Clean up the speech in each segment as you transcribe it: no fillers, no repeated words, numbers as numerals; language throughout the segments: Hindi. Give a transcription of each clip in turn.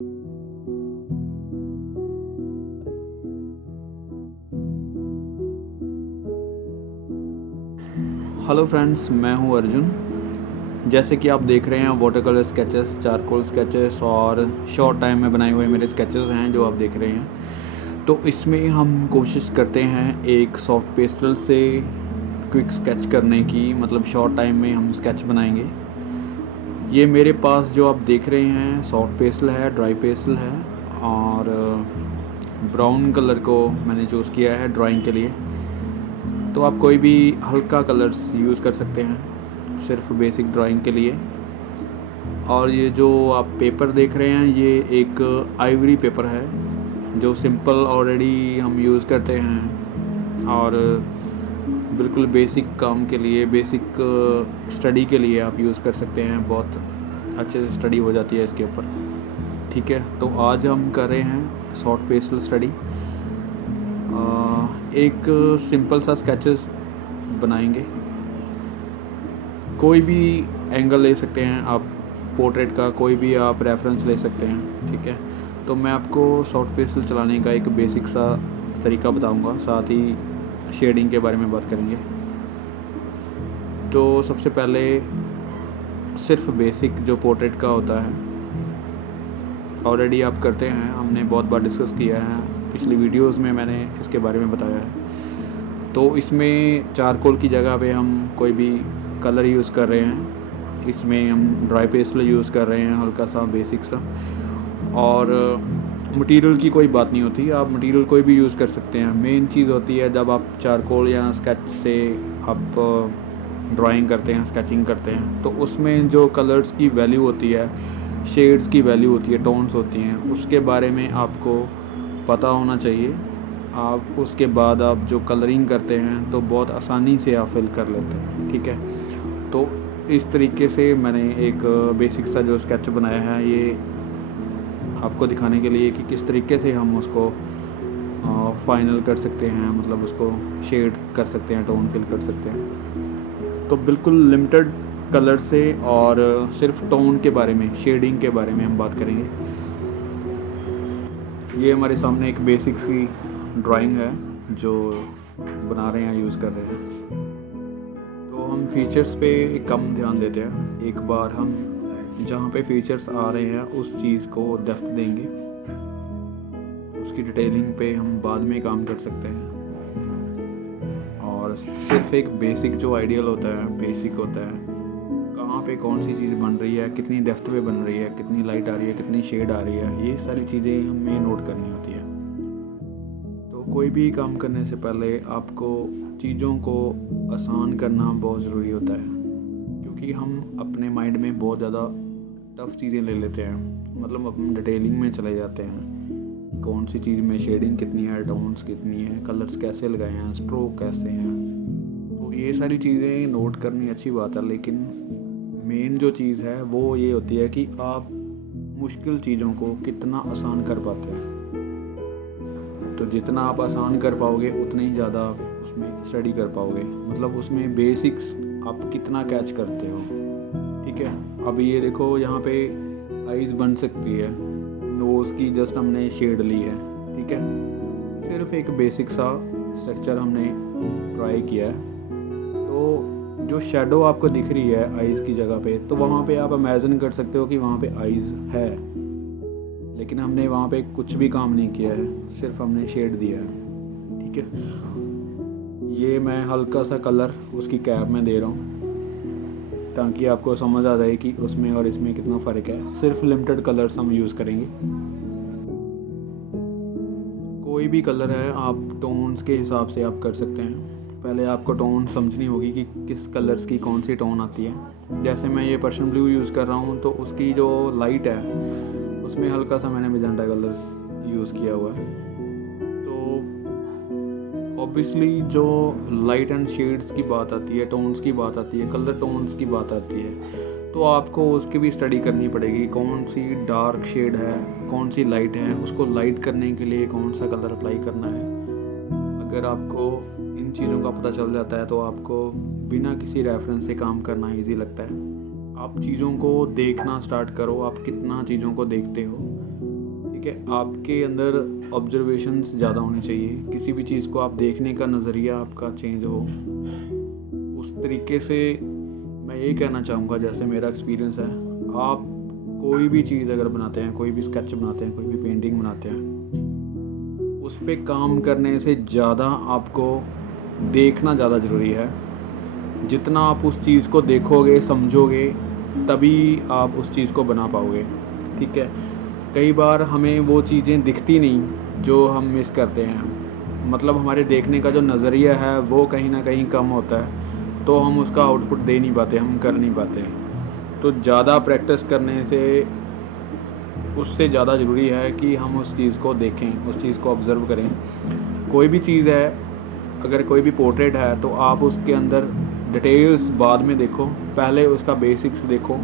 हेलो फ्रेंड्स, मैं हूं अर्जुन। जैसे कि आप देख रहे हैं water colour sketches, charcoal sketches और शॉर्ट टाइम में बनाए हुए मेरे स्केचेस हैं जो आप देख रहे हैं। तो इसमें हम कोशिश करते हैं एक सॉफ्ट पेस्टल से क्विक स्केच करने की, मतलब शॉर्ट टाइम में हम स्केच बनाएंगे। ये मेरे पास जो आप देख रहे हैं सॉफ्ट पेस्टल है, ड्राई पेस्टल है और ब्राउन कलर को मैंने चूज़ किया है ड्राइंग के लिए। तो आप कोई भी हल्का कलर्स यूज़ कर सकते हैं सिर्फ बेसिक ड्राइंग के लिए। और ये जो आप पेपर देख रहे हैं ये एक आइवरी पेपर है जो सिंपल ऑलरेडी हम यूज़ करते हैं और बिल्कुल बेसिक काम के लिए, बेसिक स्टडी के लिए आप यूज़ कर सकते हैं। बहुत अच्छे से स्टडी हो जाती है इसके ऊपर। ठीक है, तो आज हम कर रहे हैं शॉर्ट पेस्टल स्टडी। एक सिंपल सा स्केचेस बनाएंगे। कोई भी एंगल ले सकते हैं आप, पोर्ट्रेट का कोई भी आप रेफरेंस ले सकते हैं। ठीक है, तो मैं आपको सॉफ्ट पेस्टल चलाने का एक बेसिक सा तरीका बताऊंगा, साथ ही शेडिंग के बारे में बात करेंगे। तो सबसे पहले सिर्फ बेसिक जो पोर्ट्रेट का होता है ऑलरेडी आप करते हैं, हमने बहुत बार डिस्कस किया है, पिछली वीडियोस में मैंने इसके बारे में बताया है। तो इसमें चारकोल की जगह पे हम कोई भी कलर यूज़ कर रहे हैं। इसमें हम ड्राई पेस्टल यूज़ कर रहे हैं, हल्का सा बेसिक सा। और मटेरियल की कोई बात नहीं होती, आप मटेरियल कोई भी यूज़ कर सकते हैं। मेन चीज़ होती है जब आप चारकोल या स्केच से आप ड्राइंग करते हैं, स्केचिंग करते हैं, तो उसमें जो कलर्स की वैल्यू होती है, शेड्स की वैल्यू होती है, टोन्स होती हैं, उसके बारे में आपको पता होना चाहिए। आप उसके बाद आप जो कलरिंग करते हैं तो बहुत आसानी से आप फिल कर लेते हैं। ठीक है, तो इस तरीके से मैंने एक बेसिक सा जो स्केच बनाया है ये आपको दिखाने के लिए कि किस तरीके से हम उसको फाइनल कर सकते हैं, मतलब उसको शेड कर सकते हैं, टोन फिल कर सकते हैं। तो बिल्कुल लिमिटेड कलर से और सिर्फ टोन के बारे में, शेडिंग के बारे में हम बात करेंगे। ये हमारे सामने एक बेसिक सी ड्राइंग है जो बना रहे हैं, यूज़ कर रहे हैं। तो हम फीचर्स पे कम ध्यान देते हैं। एक बार हम जहाँ पे फीचर्स आ रहे हैं उस चीज़ को डेप्थ देंगे, उसकी डिटेलिंग पे हम बाद में काम कर सकते हैं। और सिर्फ एक बेसिक जो आइडियल होता है, बेसिक होता है, कहाँ पे कौन सी चीज़ बन रही है, कितनी डेप्थ पे बन रही है, कितनी लाइट आ रही है, कितनी शेड आ रही है, ये सारी चीज़ें हमें नोट करनी होती है। तो कोई भी काम करने से पहले आपको चीज़ों को आसान करना बहुत ज़रूरी होता है, क्योंकि हम अपने माइंड में बहुत ज़्यादा टफ़ चीज़ें ले लेते हैं, मतलब हम डिटेलिंग में चले जाते हैं। कौन सी चीज़ में शेडिंग कितनी है, टोन्स कितनी है, कलर्स कैसे लगाए हैं, स्ट्रोक कैसे हैं, तो ये सारी चीज़ें नोट करनी अच्छी बात है। लेकिन मेन जो चीज़ है वो ये होती है कि आप मुश्किल चीज़ों को कितना आसान कर पाते हैं। तो जितना आप आसान कर पाओगे उतना ही ज़्यादा आप उसमें स्टडी कर पाओगे, मतलब उसमें बेसिक्स आप कितना कैच करते हो। ठीक है, अब ये देखो यहाँ पे आइज़ बन सकती है, नोज़ की जस्ट हमने शेड ली है। ठीक है, सिर्फ एक बेसिक सा स्ट्रक्चर हमने ट्राई किया है। तो जो शेडो आपको दिख रही है आइज़ की जगह पे, तो वहाँ पे आप इमेजिन कर सकते हो कि वहाँ पे आइज़ है, लेकिन हमने वहाँ पे कुछ भी काम नहीं किया है, सिर्फ हमने शेड दिया है। ठीक है, ये मैं हल्का सा कलर उसकी कैप में दे रहा हूँ ताकि आपको समझ आ जाए कि उसमें और इसमें कितना फ़र्क है। सिर्फ लिमिटेड कलर्स हम यूज़ करेंगे। कोई भी कलर है आप टोन्स के हिसाब से आप कर सकते हैं। पहले आपको टोन समझनी होगी कि किस कलर्स की कौन सी टोन आती है। जैसे मैं ये पर्शियन ब्लू यूज़ कर रहा हूँ, तो उसकी जो लाइट है उसमें हल्का सा मैंने मेजेंटा कलर यूज़ किया हुआ है। तो ऑब्वियसली जो लाइट एंड शेड्स की बात आती है, टोन्स की बात आती है, कलर टोन्स की बात आती है, तो आपको उसकी भी स्टडी करनी पड़ेगी। कौन सी डार्क शेड है, कौन सी लाइट है, उसको लाइट करने के लिए कौन सा कलर अप्लाई करना है। अगर आपको इन चीज़ों का पता चल जाता है तो आपको बिना किसी रेफरेंस से काम करना ईजी लगता है। आप चीज़ों को देखना स्टार्ट करो, आप कितना चीज़ों को देखते हो, ठीक है। आपके अंदर ऑब्जर्वेशंस ज़्यादा होनी चाहिए, किसी भी चीज़ को आप देखने का नज़रिया आपका चेंज हो उस तरीके से। मैं यही कहना चाहूँगा, जैसे मेरा एक्सपीरियंस है, आप कोई भी चीज़ अगर बनाते हैं, कोई भी स्केच बनाते हैं, कोई भी पेंटिंग बनाते हैं, उस पे काम करने से ज़्यादा आपको देखना ज़्यादा ज़रूरी है। जितना आप उस चीज़ को देखोगे, समझोगे, तभी आप उस चीज़ को बना पाओगे। ठीक है। कई बार हमें वो चीज़ें दिखती नहीं जो हम मिस करते हैं, मतलब हमारे देखने का जो नज़रिया है वो कहीं ना कहीं कम होता है, तो हम उसका आउटपुट दे नहीं पाते, हम कर नहीं पाते। तो ज़्यादा प्रैक्टिस करने से उससे ज़्यादा ज़रूरी है कि हम उस चीज़ को देखें, उस चीज़ को ऑब्ज़र्व करें। कोई भी चीज़ है, अगर कोई भी पोर्ट्रेट है तो आप उसके अंदर डिटेल्स बाद में देखो, पहले उसका बेसिक्स देखो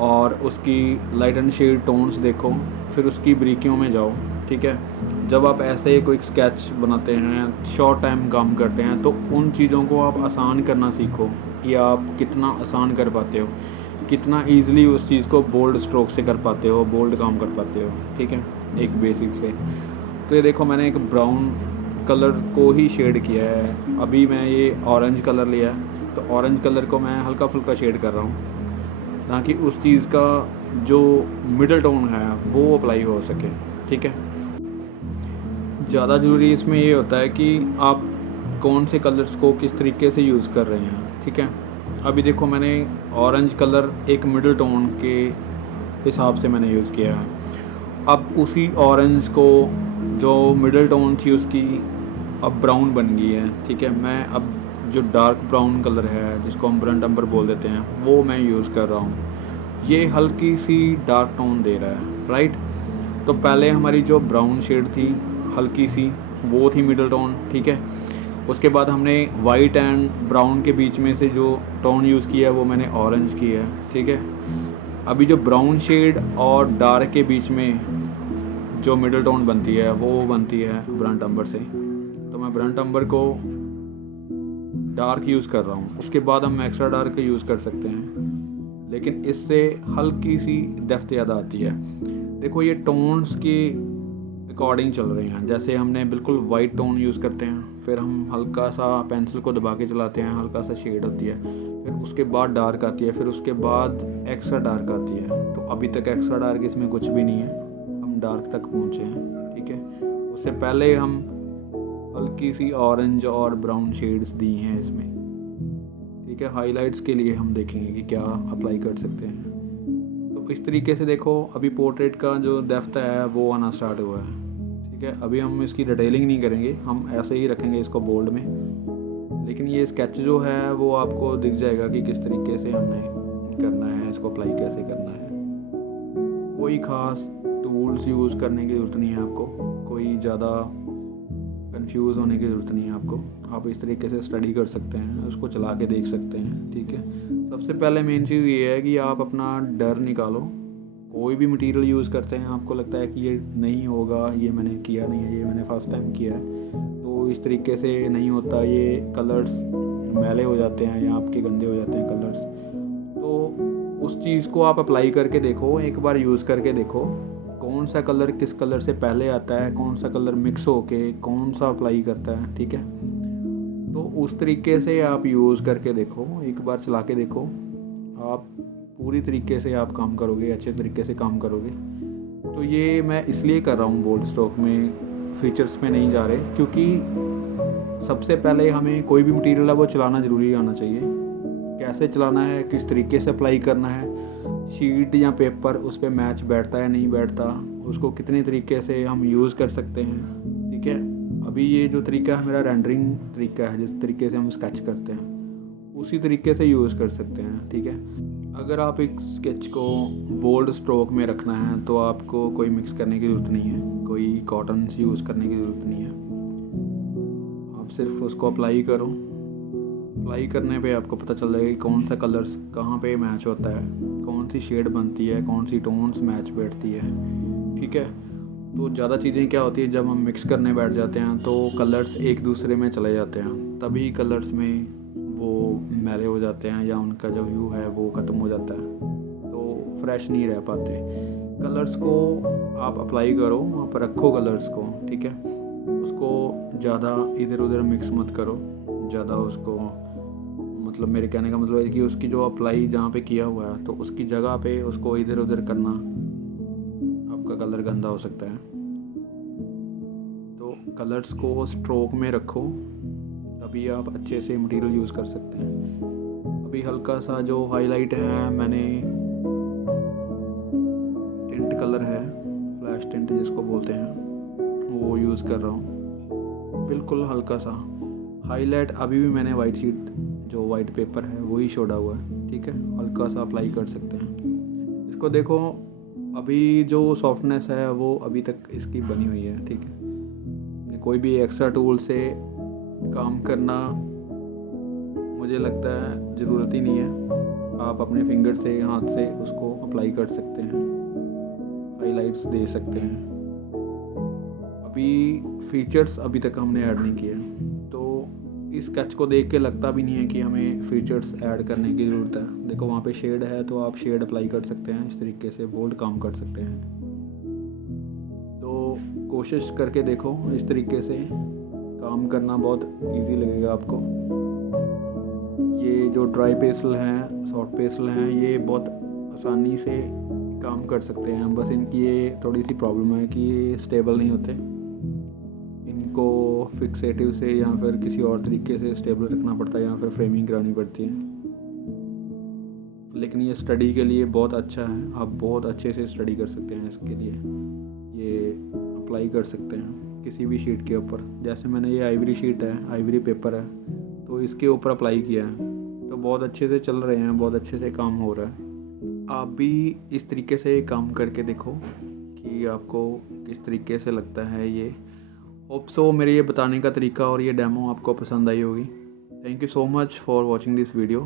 और उसकी लाइट एंड शेड टोन्स देखो, फिर उसकी बारीकियों में जाओ। ठीक है। जब आप ऐसे कोई स्केच बनाते हैं, शॉर्ट टाइम काम करते हैं, तो उन चीज़ों को आप आसान करना सीखो कि आप कितना आसान कर पाते हो, कितना ईज़िली उस चीज़ को बोल्ड स्ट्रोक से कर पाते हो, बोल्ड काम कर पाते हो। ठीक है, एक बेसिक से। तो ये देखो, मैंने एक ब्राउन कलर को ही शेड किया है। अभी मैं ये ऑरेंज कलर लिया है, तो ऑरेंज कलर को मैं हल्का फुल्का शेड कर रहा हूँ ताकि उस चीज़ का जो मिडल टोन है वो अप्लाई हो सके। ठीक है। ज़्यादा ज़रूरी इसमें ये होता है कि आप कौन से कलर्स को किस तरीके से यूज़ कर रहे हैं। ठीक है। अभी देखो, मैंने ऑरेंज कलर एक मिडल टोन के हिसाब से मैंने यूज़ किया है। अब उसी ऑरेंज को, जो मिडल टोन थी उसकी, अब ब्राउन बन गई है। ठीक है। मैं अब जो डार्क ब्राउन कलर है, जिसको हम बर्न्ट अम्बर बोल देते हैं, वो मैं यूज़ कर रहा हूँ। ये हल्की सी डार्क टोन दे रहा है, राइट। तो पहले हमारी जो ब्राउन शेड थी हल्की सी, वो थी मिडल टोन। ठीक है। उसके बाद हमने वाइट एंड ब्राउन के बीच में से जो टोन यूज़ किया है वो मैंने ऑरेंज किया है। ठीक है। अभी जो ब्राउन शेड और डार्क के बीच में जो मिडल टोन बनती है वो बनती है बर्न्ट अम्बर से। तो मैं बर्न्ट अम्बर को डार्क यूज़ कर रहा हूँ। उसके बाद हम एक्स्ट्रा डार्क यूज़ कर सकते हैं, लेकिन इससे हल्की सी डेप्थ ज़्यादा आती है। देखो, ये टोन्स के अकॉर्डिंग चल रहे हैं। जैसे हमने बिल्कुल वाइट टोन यूज़ करते हैं, फिर हम हल्का सा पेंसिल को दबा के चलाते हैं, हल्का सा शेड होती है, फिर उसके बाद डार्क आती है, फिर उसके बाद एक्स्ट्रा डार्क आती है। तो अभी तक एक्स्ट्रा डार्क इसमें कुछ भी नहीं है, हम डार्क तक पहुँचे हैं। ठीक है। उससे पहले हम हल्की सी ऑरेंज और ब्राउन शेड्स दी हैं इसमें। ठीक है। हाइलाइट्स के लिए हम देखेंगे कि क्या अप्लाई कर सकते हैं। तो इस तरीके से देखो, अभी पोर्ट्रेट का जो डेप्थ है वो आना स्टार्ट हुआ है। ठीक है। अभी हम इसकी डिटेलिंग नहीं करेंगे, हम ऐसे ही रखेंगे इसको बोल्ड में, लेकिन ये स्केच जो है वो आपको दिख जाएगा कि किस तरीके से हमने करना है, इसको अप्लाई कैसे करना है। कोई ख़ास टूल्स यूज़ करने की ज़रूरत नहीं है आपको, कोई ज़्यादा कंफ्यूज होने की ज़रूरत नहीं है आपको। आप इस तरीके से स्टडी कर सकते हैं, उसको चला के देख सकते हैं। ठीक है। सबसे पहले मेन चीज़ ये है कि आप अपना डर निकालो। कोई भी मटेरियल यूज़ करते हैं, आपको लगता है कि ये नहीं होगा, ये मैंने किया नहीं है, ये मैंने फर्स्ट टाइम किया है, तो इस तरीके से नहीं होता, ये कलर्स मैले हो जाते हैं या आपके गंदे हो जाते हैं कलर्स, तो उस चीज़ को आप अप्लाई करके देखो, एक बार यूज़ करके देखो कौन सा कलर किस कलर से पहले आता है, कौन सा कलर मिक्स होके कौन सा अप्लाई करता है। ठीक है। तो उस तरीके से आप यूज़ करके देखो, एक बार चला के देखो, आप पूरी तरीके से आप काम करोगे, अच्छे तरीके से काम करोगे। तो ये मैं इसलिए कर रहा हूँ बोल्ड स्ट्रोक में, फीचर्स में नहीं जा रहे, क्योंकि सबसे पहले हमें कोई भी मटेरियल है वो चलाना ज़रूरी आना चाहिए। कैसे चलाना है, किस तरीके से अप्लाई करना है, शीट या पेपर उस पर मैच बैठता है नहीं बैठता, उसको कितने तरीके से हम यूज़ कर सकते हैं। ठीक है। अभी ये जो तरीका है मेरा रेंडरिंग तरीका है, जिस तरीके से हम स्केच करते हैं उसी तरीके से यूज़ कर सकते हैं। ठीक है। अगर आप एक स्केच को बोल्ड स्ट्रोक में रखना है तो आपको कोई मिक्स करने की ज़रूरत नहीं है, कोई कॉटन यूज़ करने की ज़रूरत नहीं है। आप सिर्फ उसको अप्लाई करो। अप्लाई करने पे आपको पता चल जाएगा कि कौन सा कलर्स कहाँ पे मैच होता है, कौन सी शेड बनती है, कौन सी टोन्स मैच बैठती है। ठीक है। तो ज़्यादा चीज़ें क्या होती है, जब हम मिक्स करने बैठ जाते हैं तो कलर्स एक दूसरे में चले जाते हैं, तभी कलर्स में वो मैले हो जाते हैं या उनका जो ह्यू है वो ख़त्म हो जाता है, तो फ्रेश नहीं रह पाते। कलर्स को आप अप्लाई करो, वहाँ पर रखो कलर्स को, ठीक है। उसको ज़्यादा इधर उधर मिक्स मत करो, ज़्यादा उसको, मतलब मेरे कहने का मतलब है कि उसकी जो अप्लाई जहाँ पे किया हुआ है तो उसकी जगह पे उसको इधर उधर करना, आपका कलर गंदा हो सकता है। तो कलर्स को स्ट्रोक में रखो, तभी आप अच्छे से मटेरियल यूज़ कर सकते हैं। अभी हल्का सा जो हाईलाइट है, मैंने टिंट कलर है, फ्लैश टिंट जिसको बोलते हैं, वो यूज़ कर रहा हूँ। बिल्कुल हल्का सा हाईलाइट, अभी भी मैंने वाइट शीट, जो वाइट पेपर है वही छोड़ा हुआ है, ठीक है। हल्का सा अप्लाई कर सकते हैं। इसको देखो, अभी जो सॉफ्टनेस है वो अभी तक इसकी बनी हुई है, ठीक है। कोई भी एक्स्ट्रा टूल से काम करना मुझे लगता है ज़रूरत ही नहीं है। आप अपने फिंगर से, हाथ से उसको अप्लाई कर सकते हैं, हाइलाइट्स दे सकते हैं। अभी फीचर्स अभी तक हमने ऐड नहीं किए, तो इस स्केच को देख के लगता भी नहीं है कि हमें फीचर्स ऐड करने की ज़रूरत है। देखो वहाँ पे शेड है, तो आप शेड अप्लाई कर सकते हैं, इस तरीके से बोल्ड काम कर सकते हैं। तो कोशिश करके देखो, इस तरीके से काम करना बहुत इजी लगेगा आपको। ये जो ड्राई पेंसिल हैं, सॉफ्ट पेंसिल हैं, ये बहुत आसानी से काम कर सकते हैं। बस इनकी ये थोड़ी सी प्रॉब्लम है कि ये स्टेबल नहीं होते, इनको फिक्सेटिव से या फिर किसी और तरीके से स्टेबल रखना पड़ता है, या फिर फ्रेमिंग करानी पड़ती है। लेकिन ये स्टडी के लिए बहुत अच्छा है, आप बहुत अच्छे से स्टडी कर सकते हैं इसके लिए। ये अप्लाई कर सकते हैं किसी भी शीट के ऊपर। जैसे मैंने ये आइवरी शीट है, आइवरी पेपर है, तो इसके ऊपर अप्लाई किया है, तो बहुत अच्छे से चल रहे हैं, बहुत अच्छे से काम हो रहा है। आप भी इस तरीके से काम करके देखो कि आपको किस तरीके से लगता है ये। होप सो मेरे ये बताने का तरीका और ये डेमो आपको पसंद आई होगी। Thank you so much for watching this video.